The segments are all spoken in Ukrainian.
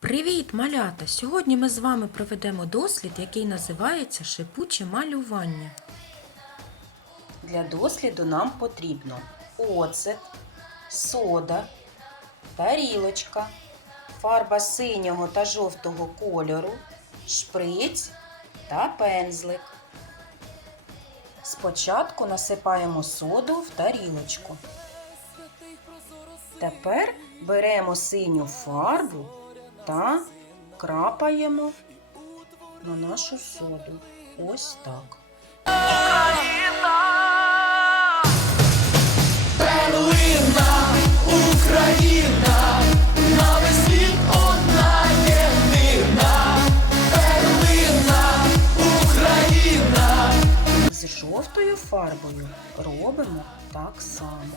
Привіт, малята! Сьогодні ми з вами проведемо дослід, який називається шипуче малювання. Для досліду нам потрібно оцет, сода, тарілочка, фарба синього та жовтого кольору, шприць та пензлик. Спочатку насипаємо соду в тарілочку. Тепер беремо синю фарбу та крапаємо на нашу соду. Ось так. Перлина, Україна, на весь світ одна єдина. Перлина, Україна. З жовтою фарбою робимо так само.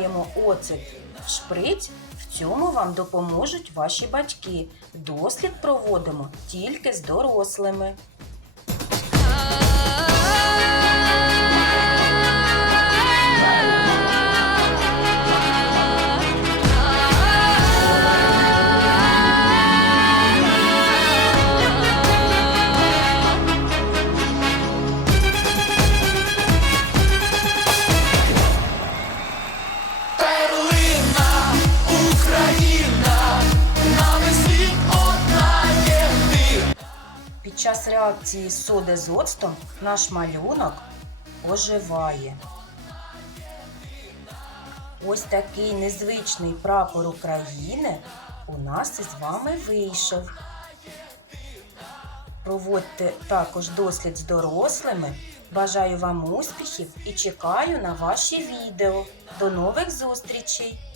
Набираємо оцет в шприць. В цьому вам допоможуть ваші батьки. Дослід проводимо тільки з дорослими. Реакції соди з оцтом наш малюнок оживає. Ось такий незвичний прапор України у нас із вами вийшов. Проводьте також дослід з дорослими. Бажаю вам успіхів і чекаю на ваші відео. До нових зустрічей!